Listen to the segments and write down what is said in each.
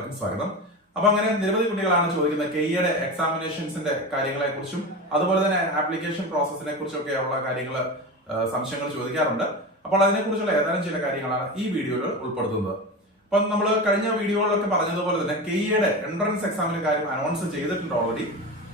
എല്ലാവർക്കും സ്വാഗതം. അപ്പൊ അങ്ങനെ നിരവധി കുട്ടികളാണ് ചോദിക്കുന്നത് കെ ഇയുടെ എക്സാമിനേഷൻസിന്റെ കാര്യങ്ങളെ കുറിച്ചും അതുപോലെ തന്നെ ആപ്ലിക്കേഷൻ പ്രോസസ്സിനെ കുറിച്ചൊക്കെ ഉള്ള കാര്യങ്ങൾ സംശയങ്ങൾ ചോദിക്കാറുണ്ട്. അപ്പോൾ അതിനെക്കുറിച്ചുള്ള ഏതാനും ചില കാര്യങ്ങളാണ് ഈ വീഡിയോയിൽ ഉൾപ്പെടുത്തുന്നത്. അപ്പൊ നമ്മൾ കഴിഞ്ഞ വീഡിയോകളിലൊക്കെ പറഞ്ഞതുപോലെ തന്നെ കെ ഇയുടെ എൻട്രൻസ് എക്സാമിന്റെ കാര്യം അനൗൺസ് ചെയ്തിട്ടുണ്ട് ഓൾറെഡി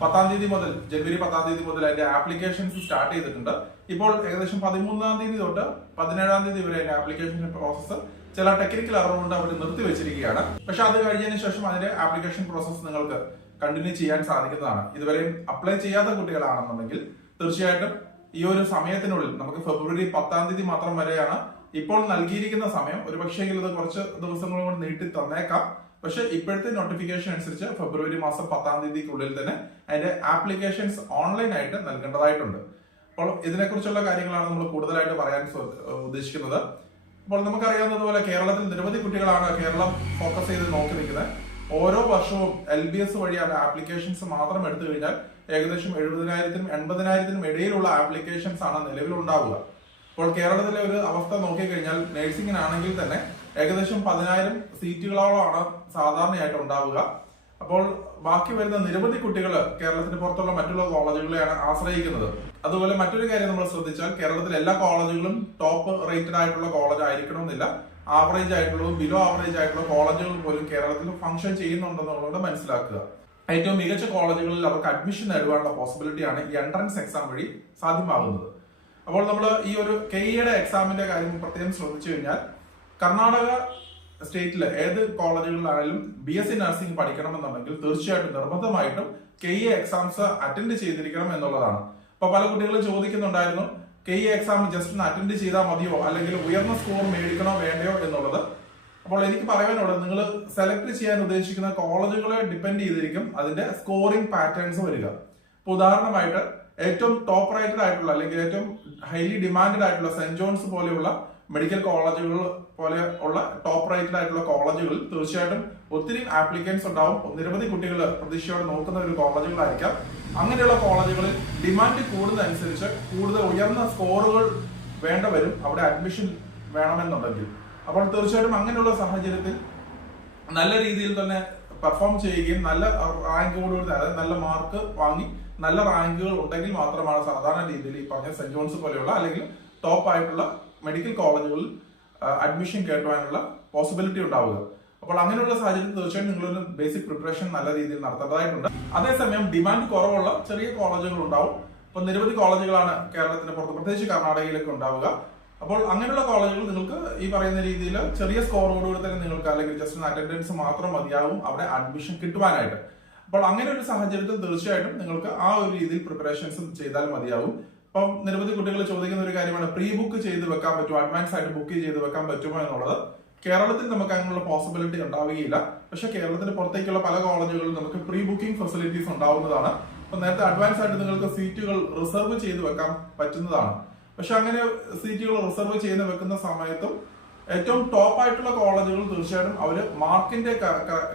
പത്താം തീയതി മുതൽ ജനുവരി പത്താം തീയതി മുതൽ അതിന്റെ ആപ്ലിക്കേഷൻസ് സ്റ്റാർട്ട് ചെയ്തിട്ടുണ്ട്. ഇപ്പോൾ ഏകദേശം പതിമൂന്നാം തീയതി തൊട്ട് പതിനേഴാം തീയതി വരെ അതിന്റെ ആപ്ലിക്കേഷൻ പ്രോസസ്സ് ചില ടെക്നിക്കൽ എറർ കൊണ്ട് അവർ നിർത്തിവെച്ചിരിക്കുകയാണ് പക്ഷെ അത് കഴിഞ്ഞതിന് ശേഷം അതിന്റെ ആപ്ലിക്കേഷൻ പ്രോസസ്സ് നിങ്ങൾക്ക് കണ്ടിന്യൂ ചെയ്യാൻ സാധിക്കുന്നതാണ്. ഇതുവരെയും അപ്ലൈ ചെയ്യാത്ത കുട്ടികളാണെന്നുണ്ടെങ്കിൽ തീർച്ചയായിട്ടും ഈ ഒരു സമയത്തിനുള്ളിൽ നമുക്ക് ഫെബ്രുവരി പത്താം തീയതി മാത്രം വരെയാണ് ഇപ്പോൾ നൽകിയിരിക്കുന്ന സമയം. ഒരു പക്ഷേ ഇത് കുറച്ച് ദിവസങ്ങൾ കൊണ്ട് നീട്ടി തന്നേക്കാം. പക്ഷെ ഇപ്പോഴത്തെ നോട്ടിഫിക്കേഷൻ അനുസരിച്ച് ഫെബ്രുവരി മാസം പത്താം തീയതിക്കുള്ളിൽ തന്നെ അതിന്റെ ആപ്ലിക്കേഷൻസ് ഓൺലൈൻ ആയിട്ട് നൽകേണ്ടതായിട്ടുണ്ട്. അപ്പോൾ ഇതിനെക്കുറിച്ചുള്ള കാര്യങ്ങളാണ് നമ്മൾ കൂടുതലായിട്ട് പറയാൻ ഉദ്ദേശിക്കുന്നത്. അപ്പോൾ നമുക്കറിയാവുന്നതുപോലെ കേരളത്തിൽ നിരവധി കുട്ടികളാണ് കേരളം ഫോക്കസ് ചെയ്ത് നോക്കി നിൽക്കുന്നത് ഓരോ വർഷവും എൽ ബി എസ് വഴിയാണ് ആപ്ലിക്കേഷൻസ് മാത്രം എടുത്തു കഴിഞ്ഞാൽ ഏകദേശം എഴുപതിനായിരത്തിനും എൺപതിനായിരത്തിനും ഇടയിലുള്ള ആപ്ലിക്കേഷൻസ് ആണ് നിലവിൽ ഉണ്ടാവുക അപ്പോൾ കേരളത്തിലെ ഒരു അവസ്ഥ നോക്കിക്കഴിഞ്ഞാൽ നഴ്സിംഗിനാണെങ്കിൽ തന്നെ ഏകദേശം പതിനായിരം സീറ്റുകളോളമാണ് സാധാരണയായിട്ട് ഉണ്ടാവുക. അപ്പോൾ ബാക്കി വരുന്ന നിരവധി കുട്ടികൾ കേരളത്തിന് പുറത്തുള്ള മറ്റുള്ള കോളേജുകളെയാണ് ആശ്രയിക്കുന്നത്. അതുപോലെ മറ്റൊരു കാര്യം നമ്മൾ ശ്രദ്ധിച്ചാൽ കേരളത്തിലെ എല്ലാ കോളേജുകളും ടോപ്പ് റേറ്റഡ് ആയിട്ടുള്ള കോളേജ് ആയിരിക്കണമെന്നില്ല. ആവറേജ് ആയിട്ടുള്ളതും ബിലോ ആവറേജ് ആയിട്ടുള്ള കോളേജുകൾ പോലും കേരളത്തിൽ ഫംഗ്ഷൻ ചെയ്യുന്നുണ്ടെന്നുള്ളത് മനസ്സിലാക്കുക. ഏറ്റവും മികച്ച കോളേജുകളിൽ അവർക്ക് അഡ്മിഷൻ നേടുവാനുള്ള പോസിബിലിറ്റിയാണ് ഈ എൻട്രൻസ് എക്സാം വഴി സാധ്യമാകുന്നത്. അപ്പോൾ നമ്മൾ ഈ ഒരു കെഇയുടെ എക്സാമിന്റെ കാര്യം പ്രത്യേകം ശ്രദ്ധിച്ചു കഴിഞ്ഞാൽ കർണാടക സ്റ്റേറ്റിലെ ഏത് കോളേജുകളിലാണെങ്കിലും ബി എസ് സി നഴ്സിംഗ് പഠിക്കണമെന്നുണ്ടെങ്കിൽ തീർച്ചയായിട്ടും നിർബന്ധമായിട്ടും കെ ഇ എക്സാംസ് അറ്റൻഡ് ചെയ്തിരിക്കണം എന്നുള്ളതാണ്. അപ്പൊ പല കുട്ടികളും ചോദിക്കുന്നുണ്ടായിരുന്നു കെ ഇ എക്സാം ജസ്റ്റ് ഒന്ന് അറ്റൻഡ് ചെയ്താൽ മതിയോ? അല്ലെങ്കിൽ ഉയർന്ന സ്കോർ മേടിക്കണോ വേണ്ടയോ? എന്നുള്ളത്. അപ്പോൾ എനിക്ക് പറയാനുള്ളത് നിങ്ങൾ സെലക്ട് ചെയ്യാൻ ഉദ്ദേശിക്കുന്ന കോളേജുകളെ ഡിപ്പെൻഡ് ചെയ്തിരിക്കും അതിന്റെ സ്കോറിംഗ് പാറ്റേൺസ് വരിക. ഇപ്പൊ ഉദാഹരണമായിട്ട് ഏറ്റവും ടോപ്പ് റേറ്റഡ് ആയിട്ടുള്ള അല്ലെങ്കിൽ ഏറ്റവും ഹൈലി ഡിമാൻഡഡ് ആയിട്ടുള്ള സെന്റ് ജോൺസ് പോലെയുള്ള മെഡിക്കൽ കോളേജുകൾ പോലെ ഉള്ള ടോപ്പ് റേറ്റഡ് ആയിട്ടുള്ള കോളേജുകളിൽ തീർച്ചയായിട്ടും ഒത്തിരി ആപ്ലിക്കൻസ് ഉണ്ടാവും. നിരവധി കുട്ടികൾ പ്രതീക്ഷയോടെ നോക്കുന്ന ഒരു കോളേജുകളായിരിക്കാം അങ്ങനെയുള്ള കോളേജുകളിൽ ഡിമാൻഡ് കൂടുന്നതനുസരിച്ച് കൂടുതൽ ഉയർന്ന സ്കോറുകൾ വേണ്ടവരും അവിടെ അഡ്മിഷൻ വേണമെന്നുണ്ടെങ്കിൽ. അപ്പോൾ തീർച്ചയായിട്ടും അങ്ങനെയുള്ള സാഹചര്യത്തിൽ നല്ല രീതിയിൽ തന്നെ പെർഫോം ചെയ്യുകയും നല്ല റാങ്കോടുകൂടി അതായത് നല്ല മാർക്ക് വാങ്ങി നല്ല റാങ്കുകൾ ഉണ്ടെങ്കിൽ മാത്രമാണ് സാധാരണ രീതിയിൽ ഈ പറഞ്ഞ സെന്റ് ജോൺസ് പോലെയുള്ള അല്ലെങ്കിൽ ടോപ്പ് ആയിട്ടുള്ള മെഡിക്കൽ കോളേജുകളിൽ അഡ്മിഷൻ കേട്ടുവാനുള്ള പോസിബിലിറ്റി ഉണ്ടാവുക. അപ്പോൾ അങ്ങനെയുള്ള സാഹചര്യത്തിൽ തീർച്ചയായും നിങ്ങളൊരു ബേസിക് പ്രിപ്പറേഷൻ നല്ല രീതിയിൽ നടത്തേണ്ടതായിട്ടുണ്ട്. അതേസമയം ഡിമാൻഡ് കുറവുള്ള ചെറിയ കോളേജുകൾ ഉണ്ടാവും. അപ്പോൾ നിരവധി കോളേജുകളാണ് കേരളത്തിന് പുറത്ത് പ്രത്യേകിച്ച് കർണാടകയിലൊക്കെ ഉണ്ടാവുക. അപ്പോൾ അങ്ങനെയുള്ള കോളേജുകൾ നിങ്ങൾക്ക് ഈ പറയുന്ന രീതിയിൽ ചെറിയ സ്കോറോടുകൂടി തന്നെ നിങ്ങൾക്ക് അല്ലെങ്കിൽ ജസ്റ്റ് അറ്റൻഡൻസ് മാത്രം മതിയാവും അവിടെ അഡ്മിഷൻ കിട്ടുവാനായിട്ട്. അപ്പോൾ അങ്ങനെ ഒരു സാഹചര്യത്തിൽ തീർച്ചയായിട്ടും നിങ്ങൾക്ക് ആ ഒരു രീതിയിൽ പ്രിപ്പറേഷൻസ് ചെയ്താൽ മതിയാവും. അപ്പം നിരവധി കുട്ടികൾ ചോദിക്കുന്ന ഒരു കാര്യമാണ് പ്രീ ബുക്ക് ചെയ്ത് വെക്കാൻ പറ്റുമോ? അഡ്വാൻസ് ആയിട്ട് ബുക്ക് ചെയ്ത് വെക്കാൻ പറ്റുമോ എന്നുള്ളത്. കേരളത്തിൽ നമുക്ക് അങ്ങനെയുള്ള പോസിബിലിറ്റി ഉണ്ടാവുകയില്ല. പക്ഷെ കേരളത്തിന് പുറത്തേക്കുള്ള പല കോളേജുകളിലും നമുക്ക് പ്രീ ബുക്കിംഗ് ഫെസിലിറ്റീസ് ഉണ്ടാവുന്നതാണ്. അപ്പൊ നേരത്തെ അഡ്വാൻസ് ആയിട്ട് നിങ്ങൾക്ക് സീറ്റുകൾ റിസർവ് ചെയ്ത് വെക്കാൻ പറ്റുന്നതാണ്. പക്ഷെ അങ്ങനെ സീറ്റുകൾ റിസർവ് ചെയ്ത് വെക്കുന്ന സമയത്തും ഏറ്റവും ടോപ്പ് ആയിട്ടുള്ള കോളേജുകൾ തീർച്ചയായിട്ടും അവർ മാർക്കിന്റെ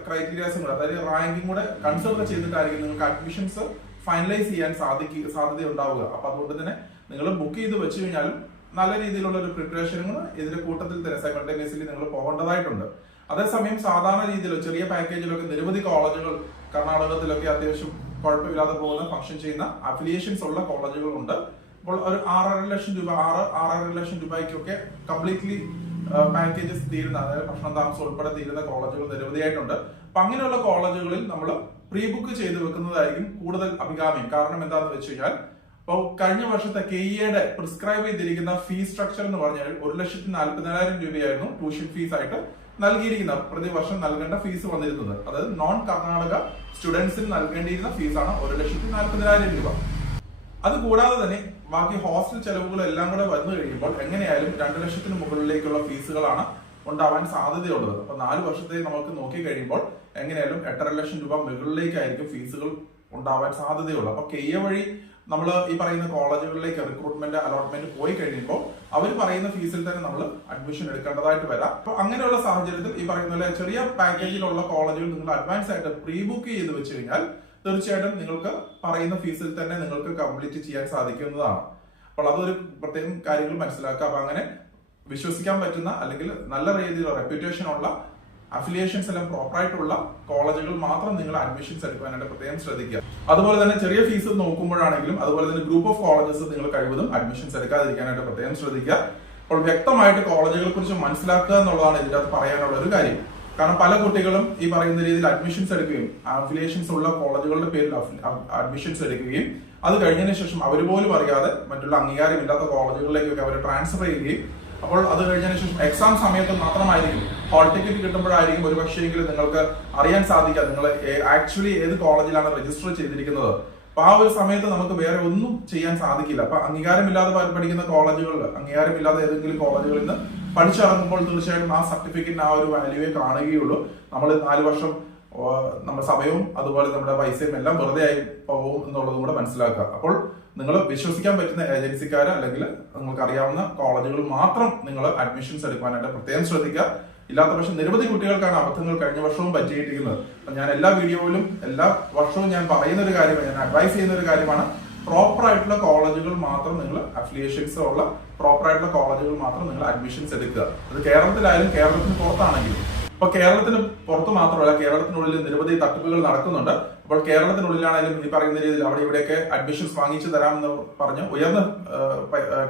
ക്രൈറ്റീരിയാസും കൂടെ അതായത് റാങ്കിങ് കൂടെ കൺസിഡർ ചെയ്തിട്ടായിരിക്കും നിങ്ങൾക്ക് അഡ്മിഷൻസ് ഫൈനലൈസ് ചെയ്യാൻ സാധിക്കുക സാധ്യത ഉണ്ടാവുക അപ്പൊ അതുകൊണ്ട് തന്നെ നിങ്ങൾ ബുക്ക് ചെയ്ത് വെച്ച് കഴിഞ്ഞാൽ നല്ല രീതിയിലുള്ള ഒരു പ്രിപ്പറേഷനും ഇതിന്റെ കൂട്ടത്തിൽ തന്നെ സൈമൾട്ടേനിയസ്ലി നിങ്ങൾ പോകേണ്ടതായിട്ടുണ്ട്. അതേസമയം സാധാരണ രീതിയിൽ ചെറിയ പാക്കേജിലൊക്കെ നിരവധി കോളേജുകൾ കർണാടകത്തിലൊക്കെ അത്യാവശ്യം കുഴപ്പമില്ലാതെ പോകുന്ന ഫംഗ്ഷൻ ചെയ്യുന്ന അഫിലിയേഷൻസ് ഉള്ള കോളേജുകളുണ്ട് അപ്പോൾ ഒരു ആറര ലക്ഷം രൂപ ആറ് ആറര ലക്ഷം രൂപയ്ക്കൊക്കെ കംപ്ലീറ്റ്ലി പാക്കേജസ് തീരുന്ന അതായത് ഭക്ഷണം താമസം ഉൾപ്പെടെ തീരുന്ന കോളേജുകൾ നിരവധിയായിട്ടുണ്ട്. അപ്പൊ അങ്ങനെയുള്ള കോളേജുകളിൽ നമ്മൾ പ്രീ ബുക്ക് ചെയ്ത് വെക്കുന്നതായിരിക്കും കൂടുതൽ അഭികാമ്യം. കാരണം എന്താണെന്ന് വെച്ച് കഴിഞ്ഞാൽ അപ്പോൾ കഴിഞ്ഞ വർഷത്തെ കെ ഇയുടെ പ്രിസ്ക്രൈബ് ചെയ്തിരിക്കുന്ന ഫീസ് സ്ട്രക്ചർ എന്ന് പറഞ്ഞാൽ ഒരു ലക്ഷത്തി നാൽപ്പതിനായിരം രൂപയായിരുന്നു ട്യൂഷൻ ഫീസ് ആയിട്ട് നൽകിയിരിക്കുന്ന പ്രതിവർഷം നൽകേണ്ട ഫീസ് വന്നിരുന്നത്. അതായത് നോൺ കർണാടക സ്റ്റുഡൻസിന് നൽകേണ്ടിയിരുന്ന ഫീസാണ് ഒരു ലക്ഷത്തി നാൽപ്പതിനായിരം രൂപ. അത് കൂടാതെ തന്നെ ബാക്കി ഹോസ്റ്റൽ ചെലവുകൾ എല്ലാം കൂടെ വന്നു കഴിയുമ്പോൾ എങ്ങനെയായാലും രണ്ടു ലക്ഷത്തിന് മുകളിലേക്കുള്ള ഫീസുകളാണ് ഉണ്ടാവാൻ സാധ്യതയുള്ളത്. അപ്പൊ നാല് വർഷത്തെ നമുക്ക് നോക്കി കഴിയുമ്പോൾ എങ്ങനെയായാലും എട്ടര ലക്ഷം രൂപ മുകളിലേക്കായിരിക്കും ഫീസുകൾ ഉണ്ടാവാൻ സാധ്യതയുള്ളത് അപ്പൊ കെ എ വഴി നമ്മൾ ഈ പറയുന്ന കോളേജുകളിലേക്ക് റിക്രൂട്ട്മെന്റ് അലോട്ട്മെന്റ് പോയി കഴിയുമ്പോൾ അവർ പറയുന്ന ഫീസിൽ തന്നെ നമ്മൾ അഡ്മിഷൻ എടുക്കേണ്ടതായിട്ട് വരാം. അപ്പൊ അങ്ങനെയുള്ള സാഹചര്യത്തിൽ ഈ പറയുന്ന പോലെ ചെറിയ പാക്കേജിലുള്ള കോളേജുകൾ നിങ്ങൾ അഡ്വാൻസ് ആയിട്ട് പ്രീ ബുക്ക് ചെയ്ത് വെച്ച് കഴിഞ്ഞാൽ തീർച്ചയായിട്ടും നിങ്ങൾക്ക് പറയുന്ന ഫീസിൽ തന്നെ നിങ്ങൾക്ക് കംപ്ലീറ്റ് ചെയ്യാൻ സാധിക്കുന്നതാണ്. അപ്പോൾ അതൊരു പ്രത്യേകം കാര്യങ്ങൾ മനസ്സിലാക്കുക. അപ്പൊ അങ്ങനെ വിശ്വസിക്കാൻ പറ്റുന്ന അല്ലെങ്കിൽ നല്ല രീതിയിലുള്ള റെപ്യൂട്ടേഷൻ ഉള്ള അഫിലിയേഷൻസ് എല്ലാം പ്രോപ്പർ ആയിട്ടുള്ള കോളേജുകൾ മാത്രം നിങ്ങൾ അഡ്മിഷൻസ് എടുക്കാനായിട്ട് പ്രത്യേകം ശ്രദ്ധിക്കുക. അതുപോലെ തന്നെ ചെറിയ ഫീസ് നോക്കുമ്പോഴാണെങ്കിലും അതുപോലെ തന്നെ ഗ്രൂപ്പ് ഓഫ് കോളേജസ് നിങ്ങൾ കഴിവതും അഡ്മിഷൻസ് എടുക്കാതിരിക്കാനായിട്ട് പ്രത്യേകം ശ്രദ്ധിക്കുക. അപ്പോൾ വ്യക്തമായിട്ട് കോളേജുകളെ കുറിച്ച് മനസ്സിലാക്കുക എന്നുള്ളതാണ് ഇതിന്റെ അകത്ത് പറയാനുള്ള ഒരു കാര്യം. കാരണം പല കുട്ടികളും ഈ പറയുന്ന രീതിയിൽ അഡ്മിഷൻസ് എടുക്കുകയും അഫിലിയേഷൻസ് ഉള്ള കോളേജുകളുടെ പേരിൽ അഡ്മിഷൻസ് എടുക്കുകയും അത് കഴിഞ്ഞതിന് ശേഷം അവർ പോലും അറിയാതെ മറ്റുള്ള അംഗീകാരമില്ലാത്ത കോളേജുകളിലേക്കൊക്കെ അവർ ട്രാൻസ്ഫർ ചെയ്യുകയും അപ്പോൾ അത് കഴിഞ്ഞതിന് ശേഷം എക്സാം സമയത്ത് മാത്രമായിരിക്കും ഹാൾ ടിക്കറ്റ് കിട്ടുമ്പോഴായിരിക്കും ഒരു പക്ഷേങ്കിലും നിങ്ങൾക്ക് അറിയാൻ സാധിക്കുക നിങ്ങൾ ആക്ച്വലി ഏത് കോളേജിലാണ് രജിസ്റ്റർ ചെയ്തിരിക്കുന്നത്. അപ്പൊ ആ ഒരു സമയത്ത് നമുക്ക് വേറെ ഒന്നും ചെയ്യാൻ സാധിക്കില്ല. അപ്പൊ അംഗീകാരമില്ലാതെ പഠിക്കുന്ന കോളേജുകളിൽ അംഗീകാരമില്ലാതെ ഏതെങ്കിലും കോളേജുകളിൽ നിന്ന് പഠിച്ചിറങ്ങുമ്പോൾ തീർച്ചയായിട്ടും ആ സർട്ടിഫിക്കറ്റിന് ആ ഒരു വാല്യൂവേ കാണുകയുള്ളൂ. നമ്മൾ നാല് വർഷം നമ്മുടെ സമയവും അതുപോലെ നമ്മുടെ പൈസയും എല്ലാം വെറുതെ ആയി പോകും എന്നുള്ളതും കൂടെ മനസ്സിലാക്കുക. അപ്പോൾ നിങ്ങൾ വിശ്വസിക്കാൻ പറ്റുന്ന ഏജൻസിക്കാർ അല്ലെങ്കിൽ നിങ്ങൾക്ക് അറിയാവുന്ന കോളേജുകൾ മാത്രം നിങ്ങൾ അഡ്മിഷൻസ് എടുക്കാനായിട്ട് പ്രത്യേകം ശ്രദ്ധിക്കുക. ഇല്ലാത്ത പക്ഷം നിരവധി കുട്ടികൾക്കാണ് അബദ്ധങ്ങൾ കഴിഞ്ഞ വർഷവും പറ്റിയിട്ടിരിക്കുന്നത്. ഞാൻ എല്ലാ വീഡിയോയിലും എല്ലാ വർഷവും ഞാൻ പറയുന്ന ഒരു കാര്യമാണ് ഞാൻ അഡ്വൈസ് ചെയ്യുന്ന ഒരു കാര്യമാണ്. പ്രോപ്പർ ആയിട്ടുള്ള കോളേജുകൾ മാത്രം നിങ്ങൾ അഫിലിയേഷൻസ് ഉള്ള പ്രോപ്പർ ആയിട്ടുള്ള കോളേജുകൾ മാത്രം നിങ്ങൾ അഡ്മിഷൻസ് എടുക്കുക. അത് കേരളത്തിലായാലും കേരളത്തിന് പുറത്താണെങ്കിലും. ഇപ്പൊ കേരളത്തിന് പുറത്ത് മാത്രമല്ല കേരളത്തിനുള്ളിൽ നിരവധി തട്ടിപ്പുകൾ നടക്കുന്നുണ്ട്. അപ്പോൾ കേരളത്തിനുള്ളിലാണെങ്കിലും ഈ പറയുന്ന രീതിയിൽ അവിടെ ഇവിടെയൊക്കെ അഡ്മിഷൻസ് വാങ്ങിച്ചു തരാമെന്ന് പറഞ്ഞ് ഉയർന്ന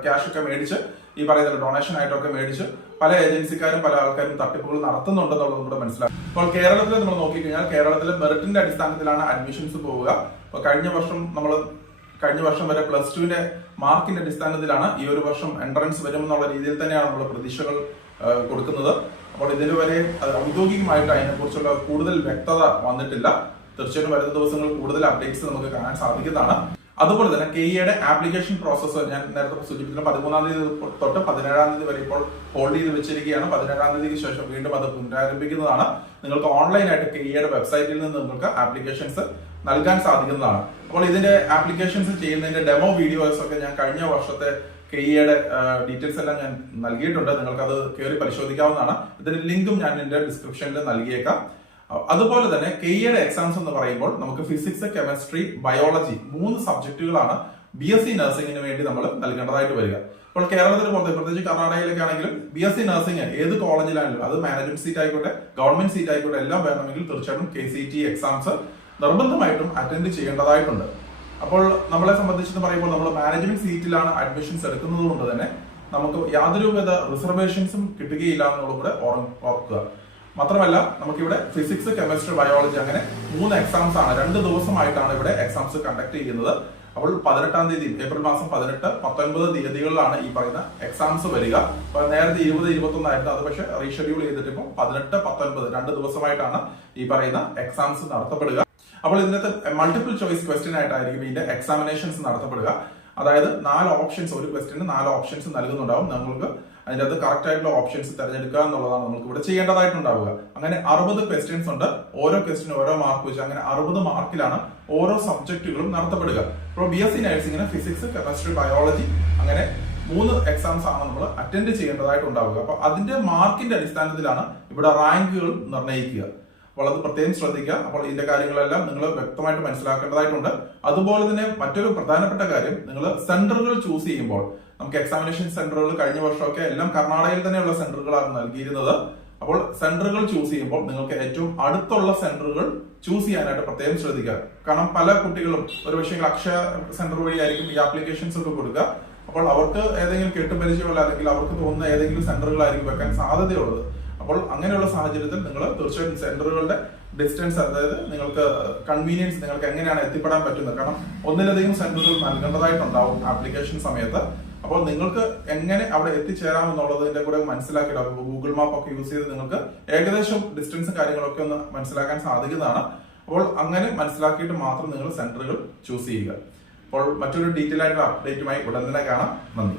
ക്യാഷ് ഒക്കെ മേടിച്ച് ഈ പറയുന്ന ഡൊണേഷൻ ആയിട്ടൊക്കെ മേടിച്ച് പല ഏജൻസിക്കാരും പല ആൾക്കാരും തട്ടിപ്പുകൾ നടത്തുന്നുണ്ടെന്നുള്ളത് നമ്മുടെ മനസ്സിലാക്കും. അപ്പോൾ കേരളത്തിൽ നമ്മൾ നോക്കിക്കഴിഞ്ഞാൽ കേരളത്തിൽ മെറിറ്റിന്റെ അടിസ്ഥാനത്തിലാണ് അഡ്മിഷൻസ് പോവുക. അപ്പോൾ കഴിഞ്ഞ വർഷം നമ്മൾ കഴിഞ്ഞ വർഷം വരെ പ്ലസ് ടുവിന്റെ മാർക്കിന്റെ അടിസ്ഥാനത്തിലാണ് ഈ ഒരു വർഷം എൻട്രൻസ് വരുമെന്നുള്ള രീതിയിൽ തന്നെയാണ് നമ്മൾ പ്രതീക്ഷകൾ കൊടുക്കുന്നത്. അപ്പോൾ ഇതിന് വരെ അത് ഔദ്യോഗികമായിട്ട് അതിനെക്കുറിച്ചുള്ള കൂടുതൽ വ്യക്തത വന്നിട്ടില്ല. തീർച്ചയായിട്ടും വരുന്ന ദിവസങ്ങളിൽ കൂടുതൽ അപ്ഡേറ്റ്സ് നമുക്ക് കാണാൻ സാധിക്കുന്നതാണ്. അതുപോലെ തന്നെ കെ ഇയുടെ ആപ്ലിക്കേഷൻ പ്രോസസ്സ് ഞാൻ നേരത്തെ സൂചിപ്പിക്കുന്നത് പതിമൂന്നാം തീയതി തൊട്ട് പതിനേഴാം തീയതി വരെ ഇപ്പോൾ ഹോൾഡ് ചെയ്ത് വെച്ചിരിക്കുകയാണ്. പതിനേഴാം തീയതിക്ക് ശേഷം വീണ്ടും അത് പുനരാരംഭിക്കുന്നതാണ്. നിങ്ങൾക്ക് ഓൺലൈനായിട്ട് കെയുടെ വെബ്സൈറ്റിൽ നിന്ന് നിങ്ങൾക്ക് ആപ്ലിക്കേഷൻസ് നൽകാൻ സാധിക്കുന്നതാണ്. അപ്പോൾ ഇതിന്റെ ആപ്ലിക്കേഷൻസ് ചെയ്യുന്നതിന്റെ ഡെമോ വീഡിയോസ് ഒക്കെ ഞാൻ കഴിഞ്ഞ വർഷത്തെ കെ ഇയുടെ ഡീറ്റെയിൽസ് എല്ലാം ഞാൻ നൽകിയിട്ടുണ്ട്. നിങ്ങൾക്ക് അത് കയറി പരിശോധിക്കാവുന്നതാണ്. ഇതിന്റെ ലിങ്കും ഞാൻ എന്റെ ഡിസ്ക്രിപ്ഷനിൽ നൽകിയേക്കാം. അതുപോലെ തന്നെ കെ ഇയുടെ എക്സാംസ് എന്ന് പറയുമ്പോൾ നമുക്ക് ഫിസിക്സ് കെമിസ്ട്രി ബയോളജി മൂന്ന് സബ്ജക്റ്റുകളാണ് ബി എസ് സി നഴ്സിംഗിന് വേണ്ടി നമ്മൾ നൽകേണ്ടതായിട്ട് വരിക. അപ്പോൾ കേരളത്തിന് പുറത്ത് പ്രത്യേകിച്ച് കർണാടകയിലൊക്കെ ആണെങ്കിലും ബി എസ് സി നഴ്സിംഗ് ഏത് കോളേജിലാണെങ്കിലും അത് മാനേജ്മെന്റ് സീറ്റ് ആയിക്കോട്ടെ ഗവൺമെന്റ് സീറ്റ് ആയിക്കോട്ടെ എല്ലാം വേണമെങ്കിൽ തീർച്ചയായിട്ടും കെ സി ടി എക്സാംസ് നിർബന്ധമായിട്ടും അറ്റൻഡ് ചെയ്യേണ്ടതായിട്ടുണ്ട്. അപ്പോൾ നമ്മളെ സംബന്ധിച്ച് പറയുമ്പോൾ നമ്മൾ മാനേജ്മെന്റ് സീറ്റിലാണ് അഡ്മിഷൻസ് എടുക്കുന്നത് കൊണ്ട് തന്നെ നമുക്ക് യാതൊരുവിധ റിസർവേഷൻസും കിട്ടുകയില്ല എന്നുള്ളത് കൂടെ ഓർക്കുക. മാത്രമല്ല നമുക്കിവിടെ ഫിസിക്സ് കെമിസ്ട്രി ബയോളജി അങ്ങനെ മൂന്ന് എക്സാംസ് ആണ്. രണ്ട് ദിവസമായിട്ടാണ് ഇവിടെ എക്സാംസ് കണ്ടക്ട് ചെയ്യുന്നത്. അപ്പോൾ പതിനെട്ടാം തീയതി ഏപ്രിൽ മാസം പതിനെട്ട് പത്തൊൻപത് തീയതികളിലാണ് ഈ പറയുന്ന എക്സാംസ് വരിക. അപ്പൊ നേരത്തെ ഇരുപത് ഇരുപത്തി ഒന്നായിരുന്നു അത് പക്ഷേ റീഷെഡ്യൂൾ ചെയ്തിട്ട് ഇപ്പോൾ പതിനെട്ട് പത്തൊൻപത് രണ്ട് ദിവസമായിട്ടാണ് ഈ പറയുന്ന എക്സാംസ് നടത്തപ്പെടുക. അപ്പോൾ ഇതിനകത്ത് മൾട്ടിപ്പിൾ ചോയ്സ് ക്വസ്റ്റ്യൻ ആയിട്ടായിരിക്കും ഇതിന്റെ എക്സാമിനേഷൻസ് നടത്തപ്പെടുക. അതായത് നാല് ഓപ്ഷൻസ് ഒരു ക്വസ്റ്റ്യന് നാല് ഓപ്ഷൻസ് നൽകുന്നുണ്ടാവും. നിങ്ങൾക്ക് അകത്ത് കറക്റ്റ് ആയിട്ടുള്ള ഓപ്ഷൻസ് തിരഞ്ഞെടുക്കുക എന്നുള്ളതാണ് നമുക്ക് ഇവിടെ ചെയ്യേണ്ടതായിട്ടുണ്ടാവുക. അങ്ങനെ അറുപത് ക്വസ്റ്റ്യൻസ് ഉണ്ട്. ഓരോ ക്വസ്റ്റിനും ഓരോ മാർക്ക് വെച്ച് അങ്ങനെ അറുപത് മാർക്കിലാണ് ഓരോ സബ്ജക്റ്റുകളും നടത്തപ്പെടുക. ഇപ്പോൾ ബി എസ് സി നഴ്സിംഗിന് ഫിസിക്സ് കെമിസ്ട്രി ബയോളജി അങ്ങനെ മൂന്ന് എക്സാംസ് ആണ് നമ്മൾ അറ്റൻഡ് ചെയ്യേണ്ടതായിട്ടുണ്ടാവുക. അപ്പൊ അതിന്റെ മാർക്കിന്റെ അടിസ്ഥാനത്തിലാണ് ഇവിടെ റാങ്കുകൾ നിർണയിക്കുക. അത് പ്രത്യേകം ശ്രദ്ധിക്കുക. അപ്പോൾ ഇതിന്റെ കാര്യങ്ങളെല്ലാം നിങ്ങൾ വ്യക്തമായിട്ട് മനസ്സിലാക്കേണ്ടതായിട്ടുണ്ട്. അതുപോലെ തന്നെ മറ്റൊരു പ്രധാനപ്പെട്ട കാര്യം നിങ്ങൾ സെന്ററുകൾ ചൂസ് ചെയ്യുമ്പോൾ നമുക്ക് എക്സാമിനേഷൻ സെന്ററുകൾ കഴിഞ്ഞ വർഷമൊക്കെ എല്ലാം കർണാടകയിൽ തന്നെയുള്ള സെന്ററുകളാണ് നൽകിയിരുന്നത്. അപ്പോൾ സെന്ററുകൾ ചൂസ് ചെയ്യുമ്പോൾ നിങ്ങൾക്ക് ഏറ്റവും അടുത്തുള്ള സെന്ററുകൾ ചൂസ് ചെയ്യാനായിട്ട് പ്രത്യേകം ശ്രദ്ധിക്കുക. കാരണം പല കുട്ടികളും ഒരു പക്ഷേ അക്ഷയ സെന്റർ വഴിയായിരിക്കും ഈ ആപ്ലിക്കേഷൻസ് ഒക്കെ കൊടുക്കുക. അപ്പോൾ അവർക്ക് ഏതെങ്കിലും കെട്ടുപരിചയമുള്ള അല്ലെങ്കിൽ അവർക്ക് തോന്നുന്ന ഏതെങ്കിലും സെന്ററുകളായിരിക്കും വെക്കാൻ സാധ്യതയുള്ളത്. അപ്പോൾ അങ്ങനെയുള്ള സാഹചര്യത്തിൽ നിങ്ങൾ തീർച്ചയായിട്ടും സെന്ററുകളുടെ ഡിസ്റ്റൻസ് അതായത് നിങ്ങൾക്ക് കൺവീനിയൻസ് നിങ്ങൾക്ക് എങ്ങനെയാണ് എത്തിപ്പെടാൻ പറ്റുന്നത്? കാരണം ഒന്നിലധികം സെന്ററുകൾ നൽകേണ്ടതായിട്ടുണ്ടാവും ആപ്ലിക്കേഷൻ സമയത്ത്. അപ്പോൾ നിങ്ങൾക്ക് എങ്ങനെ അവിടെ എത്തിച്ചേരാം എന്നുള്ളതിന്റെ കൂടെ മനസ്സിലാക്കിയിട്ട് ഗൂഗിൾ മാപ്പ് ഒക്കെ യൂസ് ചെയ്ത് നിങ്ങൾക്ക് ഏകദേശം ഡിസ്റ്റൻസും കാര്യങ്ങളൊക്കെ ഒന്ന് മനസ്സിലാക്കാൻ സാധിക്കുന്നതാണ്. അപ്പോൾ അങ്ങനെ മനസ്സിലാക്കിയിട്ട് മാത്രം നിങ്ങൾ സെന്ററുകൾ ചൂസ് ചെയ്യുക. അപ്പോൾ മറ്റൊരു ഡീറ്റെയിൽ ആയിട്ടുള്ള അപ്ഡേറ്റുമായി ഉടൻ തന്നെ കാണാം. നന്ദി.